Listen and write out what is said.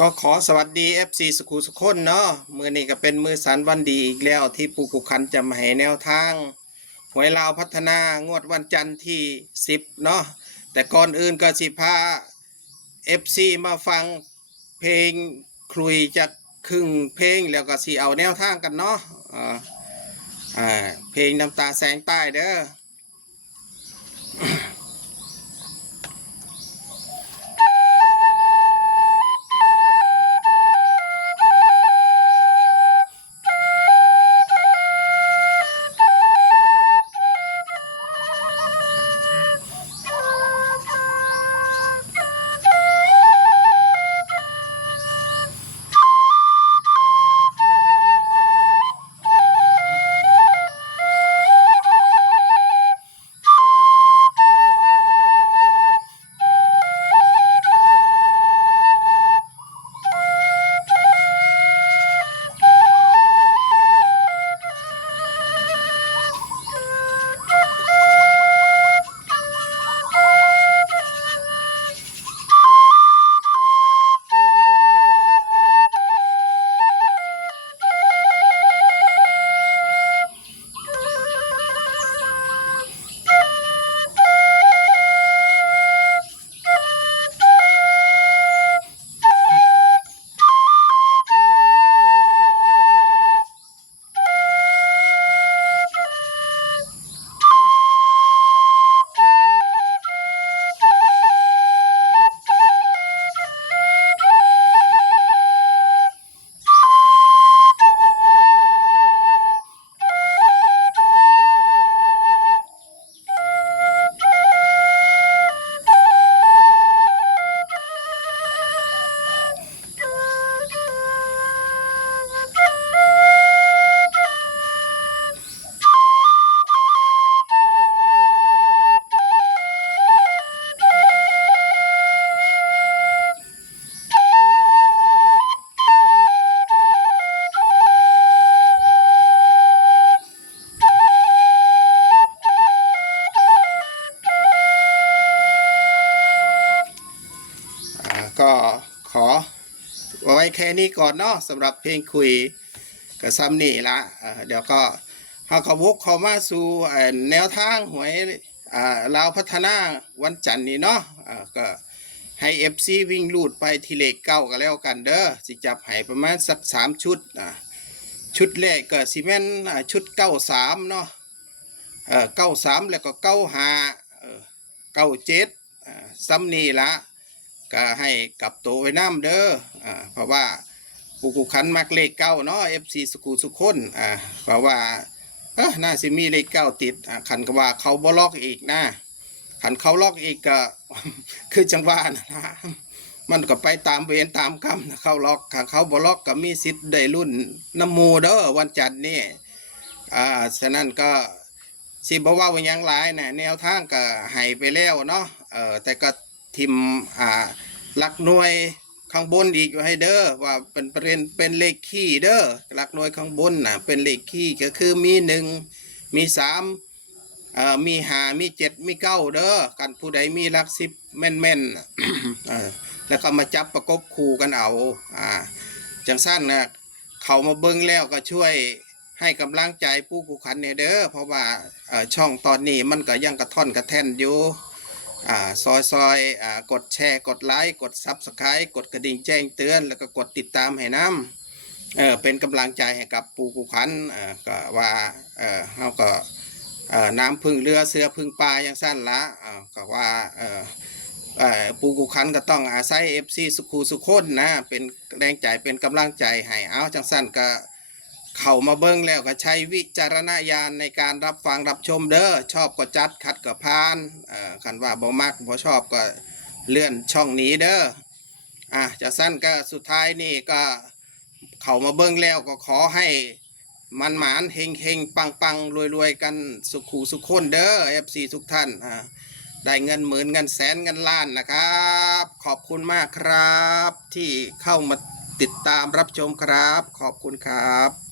ก็ขอสวัสดี FC สุขุสุคนเนาะมื้อนี้ก็เป็นมื้อสันวันดีอีกแล้วที่ปู่กุคันจะมาให้แนวทางหวยลาวพัฒนางวดวันจันทร์ที่10เนาะแต่ก่อนอื่นก็สิพา FC มาฟังเพลงคลุยจากครึ่งเพลงแล้วก็สิเอาแนวทางกันเนาะเพลงน้ำตาแสงใต้เด้อก็ขอไว้แค่นี้ก่อนเนาะสำหรับเพลงคุยกับซ้ำนี่ละเดี๋ยวก็เฮาก็วกเข้ามาสู่แนวทางหวยลาวพัฒนาวันจันทร์นี่เนาะก็ให้ FC วิ่งลูดไปที่เลข9ก็แล้วกันเด้อสิจับให้ประมาณสัก3ชุดชุดแรกก็สิแม่นชุด93เนาะ93แล้วก็95 97ซ้ำนี่ละก็ให้กลับตัวไว้น้ำเด้อเพราะว่าปู่กุคันมักเลข9เนาะ FC สุขุสุคนเพราะว่าน่าสิมีเลข9ติดคันก็ว่าเขาบ่ล็อกอีกนะคันเขาล็อกอีกก็คือจังว่านะมันก็ไปตามเวรตามกรรมนะเขาล็อกเขาบ่ล็อกก็มีสิทธิ์ได้รุ่นน้ำหมู่เด้อวันจันทร์นี่ฉะนั้นก็สิบ่ว่าหยังหลายนะแนวทางก็ให้ไปแล้วเนาะแต่ก็ทิมหลักหน่วยข้างบนอีกให้เด้อว่าเป็นเลขคี่เด้อหลักหน่วยข้างบนน่ะเป็นเลขคี่ก็คือมี1มี3มี5มี7มี9เด้อกันผู้ใดมีหลัก10แม่นๆแล้วก็มาจับประกบคู่กันเอาจังซั่นน่ะเข้ามาเบิ่งแล้วก็ช่วยให้กำลังใจปู่กุคันเนี่ยเด้อเพราะว่าช่องตอนนี้มันก็ยังกระท่อนกระแท่นอยู่ซอยกดแชร์กดไลค์กด Subscribe กดกระดิ่งแจ้งเตือนแล้วก็กดติดตามให้นำเป็นกำลังใจให้กับปู่กุคันก็ว่าเฮาก็น้ำพึ่งเรือเสือพึ่งปลาอย่างสั้นละก็ว่าปู่กุคันก็ต้องอาศัย FC สุขุสุคนนะเป็นแรงใจเป็นกำลังใจให้เอาจังสั้นก็เข้ามาเบิ่งแล้วก็ใช้วิจารณญาณในการรับฟังรับชมเด้อชอบก็จัดขัดก็ผ่านคันว่าบ่มักบ่ชอบก็เลื่อนช่องนี้เด้อจะสั้นก็สุดท้ายนี่ก็เข้ามาเบิ่งแล้วก็ขอให้มันหมานเฮงๆปังๆรวยๆกันสุขุสุคนเด้อ FC ทุกท่านได้เงินหมื่นเงินแสนเงินล้านนะครับขอบคุณมากครับที่เข้ามาติดตามรับชมครับขอบคุณครับ